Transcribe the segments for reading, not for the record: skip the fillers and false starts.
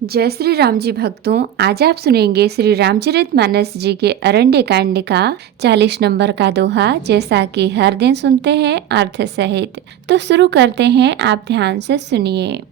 जय श्री राम जी भक्तों, आज आप सुनेंगे श्री रामचरितमानस जी के अरण्य कांड का 40 नंबर का दोहा, जैसा कि हर दिन सुनते हैं अर्थ सहित। तो शुरू करते हैं, आप ध्यान से सुनिए।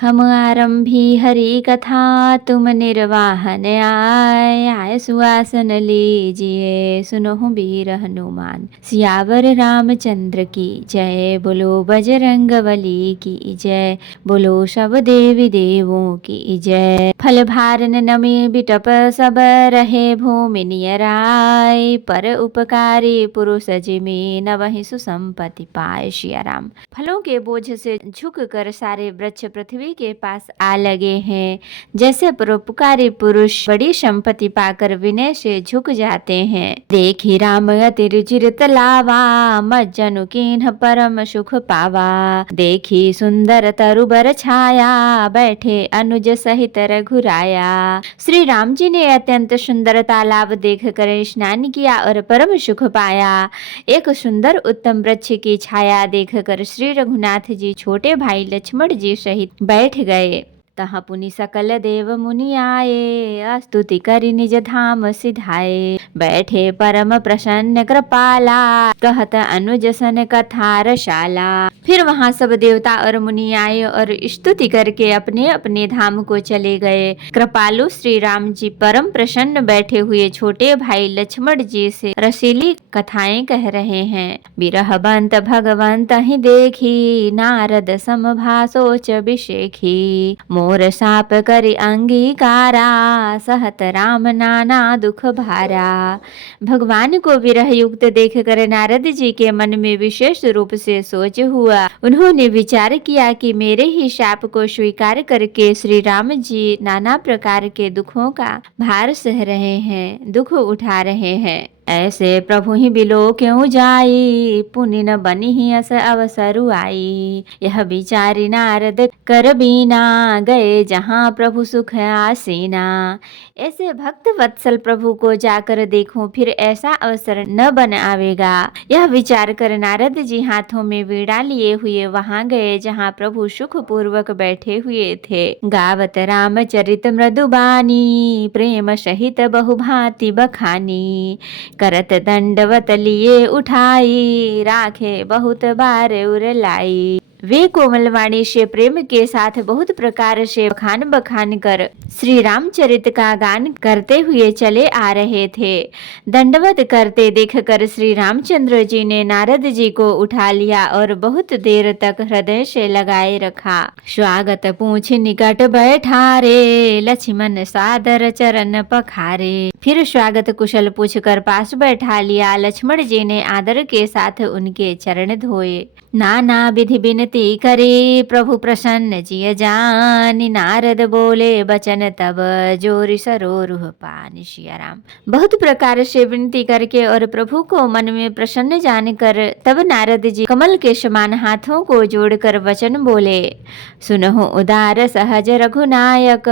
हम आरंभी हरि कथा, तुम निर्वाहन आय सुआसन लीजिए, सुनहु वीर हनुमान। सियावर रामचंद्र की जय, बोलो बजरंग बली की जय, बोलो सब देवी देवों की जय। फल भारन नमी बिटप सब रहे, भूमि नियराय पर उपकारी पुरुष जिमि, नवहि सुसंपत्ति पाए। सिया राम। फलों के बोझ से झुक कर सारे वृक्ष पृथ्वी के पास आ लगे हैं, जैसे परोपकारी पुरुष बड़ी संपत्ति पाकर विनय से झुक जाते हैं। देखी राम अति रुचिर लावा, मज्जनु कीन्ह परम सुख पावा। देखी सुंदर तरुबर छाया, बैठे अनुज सहित रघुराया। श्री राम जी ने अत्यंत सुंदर तालाब देख कर स्नान किया और परम सुख पाया। एक सुंदर उत्तम वृक्ष की छाया देखकर श्री रघुनाथ जी छोटे भाई लक्ष्मण जी सहित बैठ गए। तहाँ पुनि सकल देव मुनि आए, स्तुति करि निज धाम सिधाए। बैठे परम प्रसन्न कृपाला, कहत अनुज सन कथा रसाला। फिर वहाँ सब देवता और मुनि आए और स्तुति करके अपने अपने धाम को चले गए। कृपालु श्री राम जी परम प्रसन्न बैठे हुए छोटे भाई लक्ष्मण जी से रसीली कथाएं कह रहे हैं। बिरहबंत भगवंत ही देखी, नारद समभा सोच बिशेखी। मोर साप करि अंगीकारा, सहत राम नाना दुख भारा। भगवान को विरह युक्त देख कर नारद जी के मन में विशेष रूप से सोच हुआ। उन्होंने विचार किया कि मेरे ही शाप को स्वीकार करके श्री राम जी नाना प्रकार के दुखों का भार सह रहे हैं, दुख उठा रहे हैं। ऐसे प्रभु ही बिलो क्यों जाई, पुनि न बनी ही अस अवसरु आई। यह विचारी नारद कर बीना, गए जहाँ प्रभु सुख आसीना। ऐसे भक्त वत्सल प्रभु को जाकर देखूं, फिर ऐसा अवसर न बन आवेगा। यह विचार कर नारद जी हाथों में वीणा लिए हुए वहां गए जहाँ प्रभु सुख पूर्वक बैठे हुए थे। गावत रामचरित मृदुबानी, प्रेम सहित बहुभांति बखानी। करत दंडवत लिए उठाई, राखे बहुत बार उरलाई। वे कोमल वाणी से प्रेम के साथ बहुत प्रकार से बखान बखान कर श्री रामचरित का गान करते हुए चले आ रहे थे। दंडवत करते देखकर श्री रामचंद्र जी ने नारद जी को उठा लिया और बहुत देर तक हृदय से लगाए रखा। स्वागत पूछ निकट बैठारे, लक्ष्मण सादर चरण पखारे। फिर स्वागत कुशल पूछकर पास बैठा लिया। लक्ष्मण जी ने आदर के साथ उनके चरण धोए। नाना विधि विनती करे, प्रभु प्रसन्न जिय जानी। नारद बोले बचन तब, जोरि सरोरुह पानि। सिया राम। बहुत प्रकार से विनती करके और प्रभु को मन में प्रसन्न जानकर तब नारद जी कमल के समान हाथों को जोड़कर वचन बोले। सुनहु उदार सहज रघुनायक,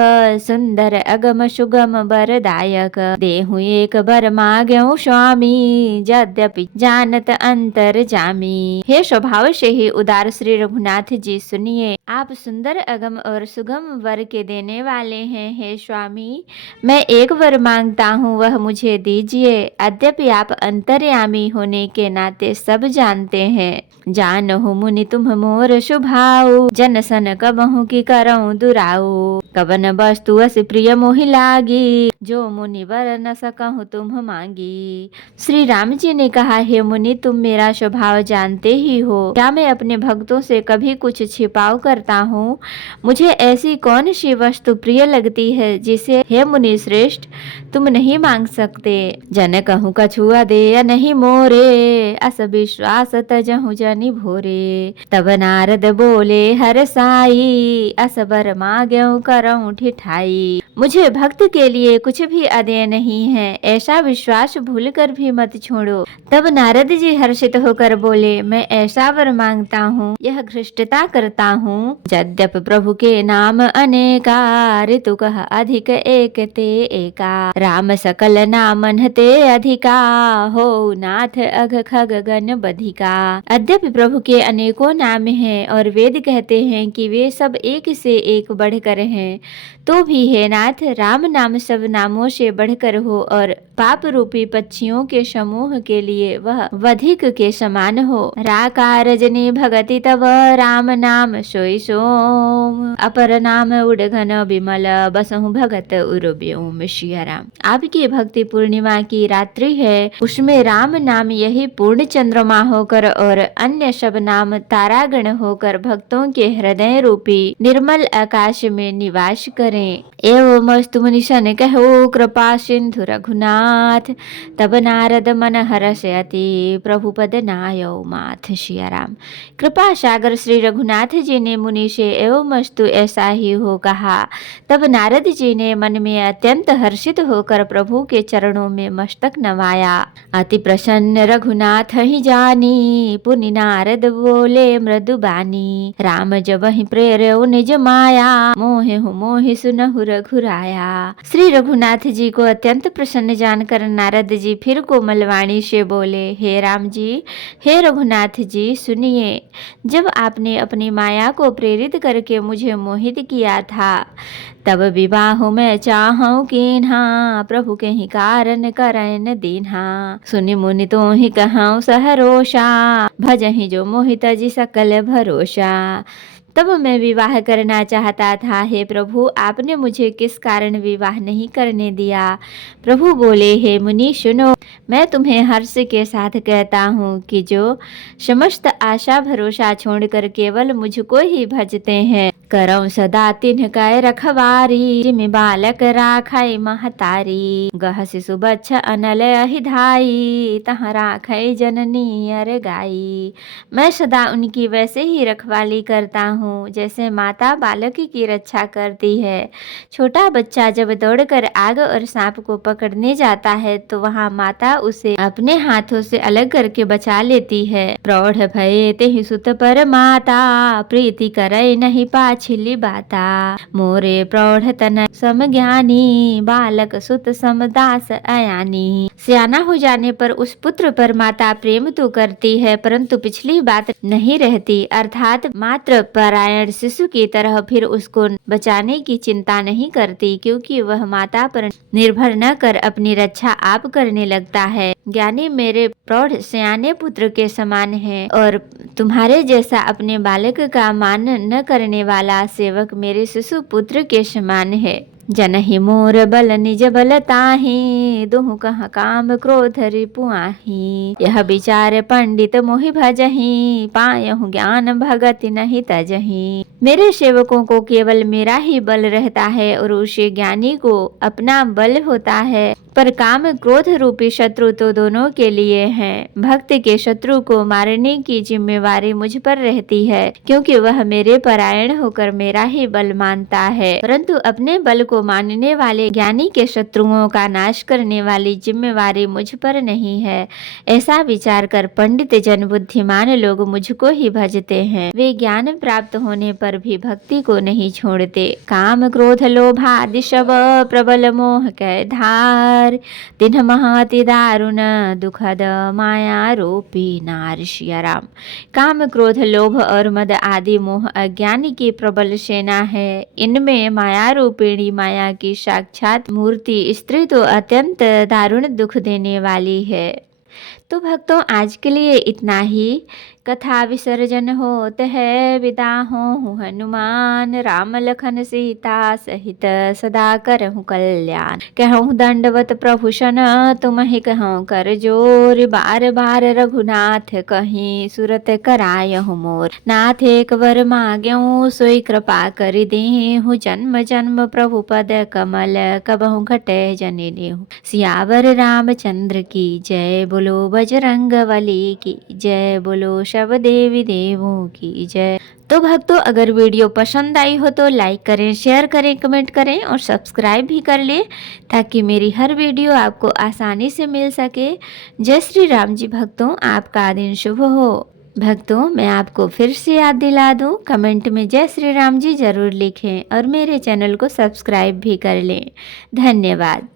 सुंदर अगम सुगम बरदायक। देहु एक बर माग्यऊ स्वामी, यद्यपि जानत अंतर जामी। हे स्वभाव से ही उदार श्री रघुनाथ जी, सुनिए, आप सुंदर अगम और सुगम वर के देने वाले हैं। हे स्वामी, मैं एक वर मांगता हूँ, वह मुझे दीजिए। अद्यपि आप अंतर्यामी होने के नाते सब जानते हैं। जानहु मुनि तुम मोर शुभाऊ, जन सन कबहु की करऊं दुराऊ। कवन वस्तु अस प्रिय मोहि लागी, जो मुनि वर न सकहु तुम मांगी। श्री राम जी ने कहा, हे मुनि, तुम मेरा स्वभाव जानते ही हो। क्या मैं अपने भक्तों से कभी कुछ छिपाव करता हूँ? मुझे ऐसी कौन सी वस्तु प्रिय लगती है जिसे हे मुनि श्रेष्ठ तुम नहीं मांग सकते। जन कहूँ कछुआ दे नहीं मोरे, अस विश्वास तजहु जनि भोरे। तब नारद बोले हर साई, अस बर माग्यऊ करऊं ठिठाई। मुझे भक्त के लिए कुछ भी अदेय नहीं है, ऐसा विश्वास भूल कर भी मत छोड़ो। तब नारद जी हर्षित होकर बोले, मैं ऐसा वर वर मांगता हूँ, यह घृष्टता करता हूँ। यद्यप प्रभु के नाम अनेका, ऋतु कह अधिक एक ते एका। राम सकल नामन ते अधिका, हो नाथ अघ खग गण बधिका। यद्यपि प्रभु के अनेकों नाम हैं और वेद कहते हैं कि वे सब एक से एक बढ़कर हैं, तो भी हे नाथ, राम नाम सब नामों से बढ़कर हो और पाप रूपी पक्षियों के समूह के लिए वह वधिक के समान हो। राकार रजनी भगति तब, राम नाम सोई सोम। अपर नाम उड़घन विमल, बसहु भगत उर्व्योम। सिया राम। आपकी भक्ति पूर्णिमा की रात्रि है, उसमें राम नाम यही पूर्ण चंद्रमा होकर और अन्य सब नाम तारागण होकर भक्तों के हृदय रूपी निर्मल आकाश में निवास करें। एवं मस्तु मुनिशन कहो, कृपा सिंधु रघुनाथ। तब नारद मन हर्षयति, प्रभु पद नायो माथ। सिया राम। कृपा सागर श्री रघुनाथ जी ने मुनि से एवं मस्तु ऐसा ही हो कहा। तब नारद जी ने मन में अत्यंत हर्षित होकर प्रभु के चरणों में मस्तक नवाया। अति प्रसन्न रघुनाथ ही जानी, पुनि नारद बोले मृदु बानी। राम जब ही प्रेरयो निज माया, मोहे हो मोहि सुनहु रघुराया। श्री रघुनाथ जी को अत्यंत प्रसन्न जानकर नारद जी फिर कोमल वाणी से बोले, हे राम जी, हे रघुनाथ जी, सुनिए। जब आपने अपनी माया को प्रेरित करके मुझे मोहित किया था, तब विवाह में चाहूं कीन्हा, प्रभु के ही कारण करन दीन्हा। सुनि मुनि तो ही कहूं सहरोषा, भजहि जो मोहित जी सकल भरोसा। तब मैं विवाह करना चाहता था, हे प्रभु, आपने मुझे किस कारण विवाह नहीं करने दिया। प्रभु बोले, हे मुनि सुनो, मैं तुम्हें हर्ष के साथ कहता हूँ कि जो समस्त आशा भरोसा छोड़कर केवल मुझको ही भजते हैं, करऊं सदा तिन्ह कै रखवारी। जिमि बालक राखै महतारी, गह शिशु बच्छ अनल अहिधाई। तहाँ राखै जननी अर गाई। मैं सदा उनकी वैसे ही रखवाली करता हूँ जैसे माता बालक की रक्षा करती है। छोटा बच्चा जब दौड़कर आग और सांप को पकड़ने जाता है तो वहाँ माता उसे अपने हाथों से अलग करके बचा लेती है। प्रौढ़ भये तेहि सुत पर माता, प्रीति करे नहीं पाछिली बाता। मोरे प्रौढ़ तन सम ज्ञानी, बालक सुत सम दास अयानी। सियाना हो जाने पर उस पुत्र पर माता प्रेम तो करती है, परंतु पिछली बात नहीं रहती, अर्थात मात्र परायण शिशु की तरह फिर उसको बचाने की चिंता नहीं करती, क्योंकि वह माता पर निर्भर न कर अपनी रक्षा आप करने लगता है। ज्ञानी मेरे प्रौढ़ सयाने पुत्र के समान है और तुम्हारे जैसा अपने बालक का मान न करने वाला सेवक मेरे शिशु पुत्र के समान है। जनहि मोर बल निज बल ताहि, दुहु कहाँ काम क्रोध रिपुआहि। यह विचार पंडित मोहि भजहि, पायहु ज्ञान भगति नहीं तजहि। मेरे सेवकों को केवल मेरा ही बल रहता है और उसे ज्ञानी को अपना बल होता है, पर काम क्रोध रूपी शत्रु तो दोनों के लिए हैं। भक्त के शत्रु को मारने की जिम्मेवारी मुझ पर रहती है, क्योंकि वह मेरे परायण होकर मेरा ही बल मानता है, परंतु अपने बल को मानने वाले ज्ञानी के शत्रुओं का नाश करने वाली जिम्मेवारी मुझ पर नहीं है। ऐसा विचार कर पंडित जन बुद्धिमान लोग मुझको ही भजते हैं। वे ज्ञान प्राप्त होने पर भी भक्ति को नहीं छोड़ते। काम क्रोध लोभ आदि सब प्रबल मोह के धार, तिन्ह महति दारुण दुखद माया रूपी नार। सिया राम। काम क्रोध लोभ और मद आदि मोह अज्ञानी की प्रबल सेना है। इनमें माया रूपिणी माया की साक्षात मूर्ति स्त्री तो अत्यंत दारुण दुख देने वाली है। तो भक्तों, आज के लिए इतना ही। कथा विसर्जन होत है, विदा हो हनुमान। राम लखन सीता सहित सदा करहु कल्याण। कहूँ दंडवत प्रभु सन, तुमहि कहूँ कर जोर। बार बार रघुनाथ कहीं, सुरत करायहु मोर। नाथ एक वर माग्यऊ, सोई कृपा करि देहु। जन्म जन्म प्रभु पद कमल, कबहु घटे जनि नेहु। सियावर रामचंद्र की जय, बोलो बजरंगबली की जय, बोलो सब देवी देवों की जय। तो भक्तों, अगर वीडियो पसंद आई हो तो लाइक करें, शेयर करें, कमेंट करें और सब्सक्राइब भी कर लें, ताकि मेरी हर वीडियो आपको आसानी से मिल सके। जय श्री राम जी। भक्तों, आपका दिन शुभ हो। भक्तों, मैं आपको फिर से याद दिला दूं, कमेंट में जय श्री राम जी जरूर लिखें और मेरे चैनल को सब्सक्राइब भी कर लें। धन्यवाद।